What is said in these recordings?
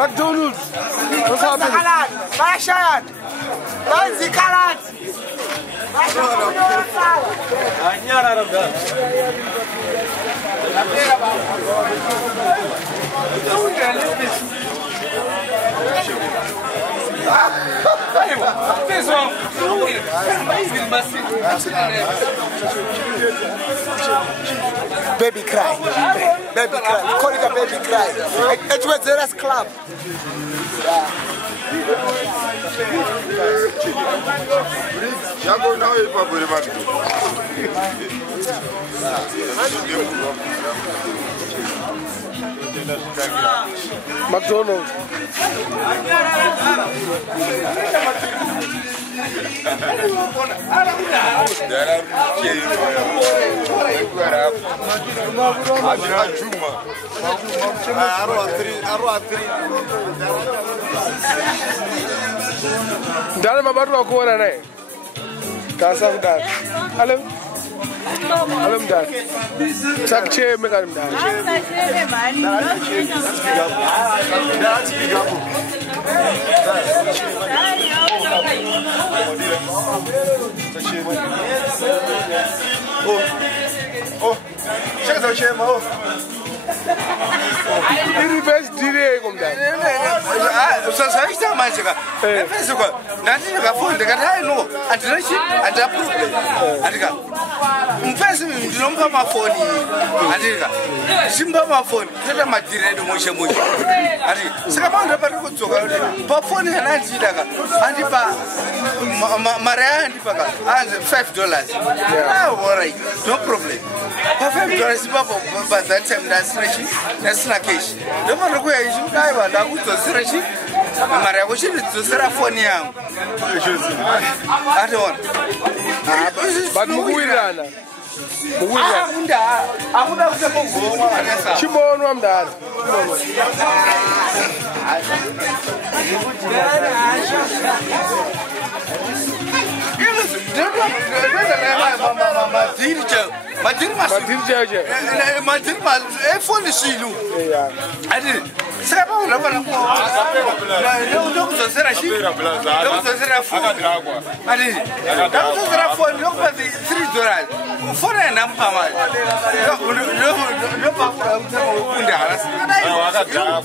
McDonald's. What's happening? Baby cry. Baby cry. We call it a baby cry. It was Zera's club. McDonald's. Dale mabatu akuona naye. Kasa mdani. Hello. Hello mdani. Sakche mekani mdani. Oh, check the shame. Oh, the best delay come down. So, I tell my sugar. Nothing I found the guy no. And I approve. And first, you don't come my phone. And Simba my phone. Tell my dear motion. And someone never to go. Phone and I see that. And Maria and $5. No worry, no problem. $5, but that time that's not case. The one who is you guy, but I would to Maria was in to Seraphonia. I don't. But Muguirana. I would have to Chimon on that.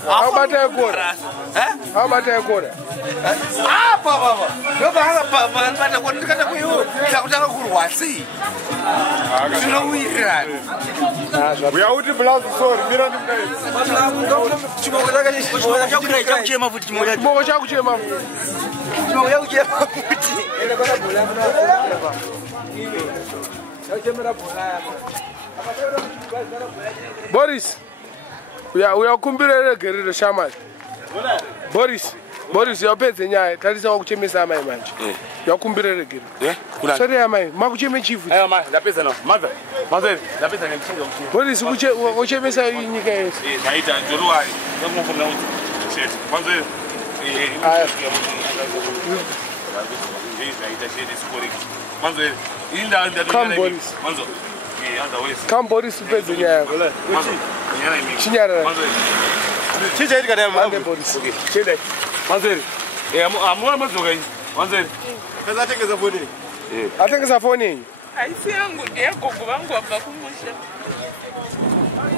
How about a quarter? How about a quarter? Ah, Papa, no, but I want to get away. We are out of blood, so we don't Boris, we are Kumbira Guerrero Shaman. Boris, your pet in ya, that is all Chimisa, my man. Your Kumbira again. Sorry, am I? Makuchime chief. The person of mother, the person of Boris, which is in your case. I don't know from now. Come, Boris. Come, Boris, in ya. I think it's a phone. I see I'm good.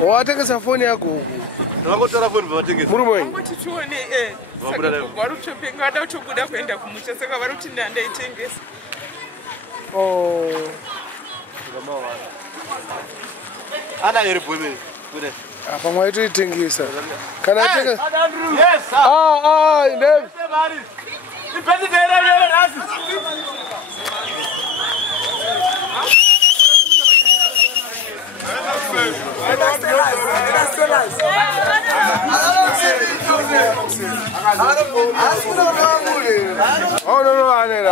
Oh, I think it's a phone. I go. I'm going to telephone. I'm going to oh. I'm waiting to you, sir. Can I take it? Yes, sir. Oh, no, I need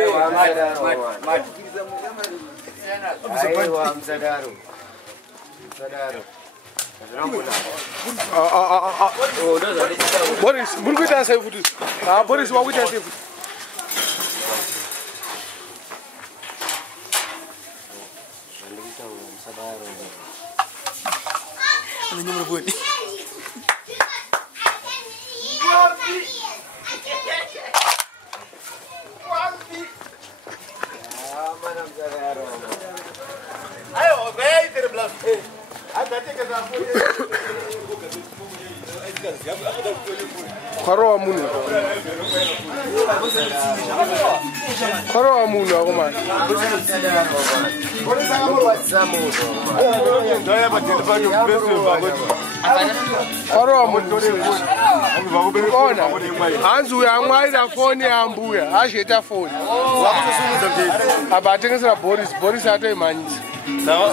oh, my, Boris, Boris, what would I say? Karo amunu. Karo amunu ako man. Karo amunu. Kona. Anzu ya ngwaida phone ya mbuya. Asheta phone. Abatengisa Boris ato imanyisa. No,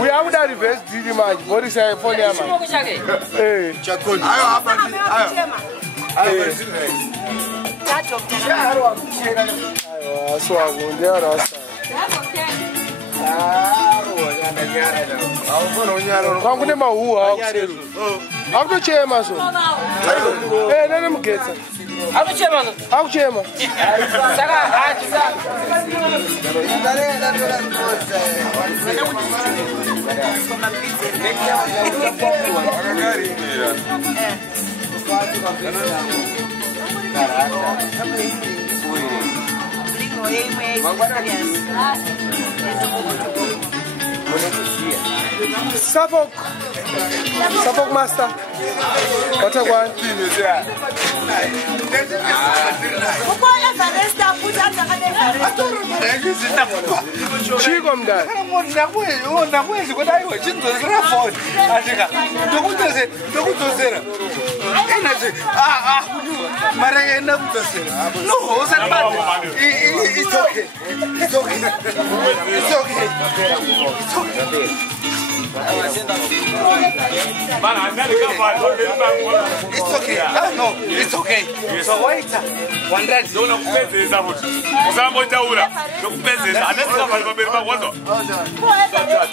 we have that reverse DD match. What is a phone? Suffolk master. What a one. Chigom dad. It's okay. No, it's okay. So wait. One red. Don't offend this. Someone tell you. Don't offend this. Unless you have a baby, what?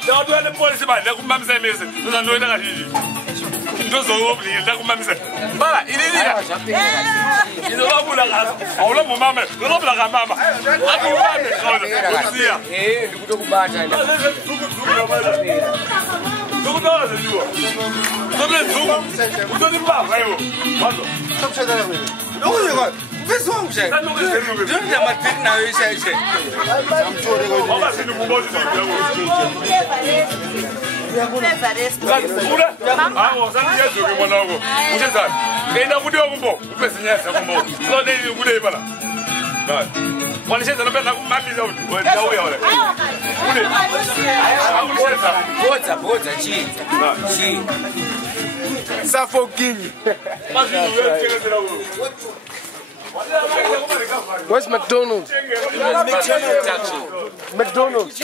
Don't do any policy. But let me say, Miss. Don't know that. Don't so open. Let me say. But it is. You don't know that. All of my mama. You don't know that mama. I don't want to. Hey, you don't buy it. Don't know that you are. Don't let you. Don't buy it. What? Stop saying that. No, you got. This one said. Don't let my thing now. You say. I'm sure they will. How much you move on to the I was on the edge of Monago. Which is that? They don't do a book. Yes, I'm more. So they would ever. One says that I'm not out. What's a cheese? Suffoking. Where's McDonald's? McDonald's.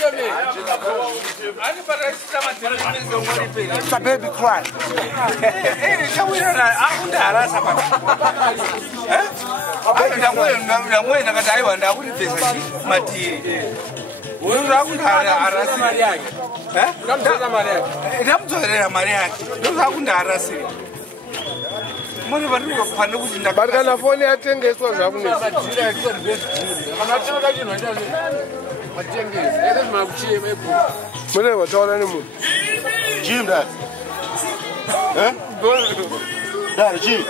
It's a baby cry. But can I phone you? Guess what's happening? Jim, that. Huh? That, Jim.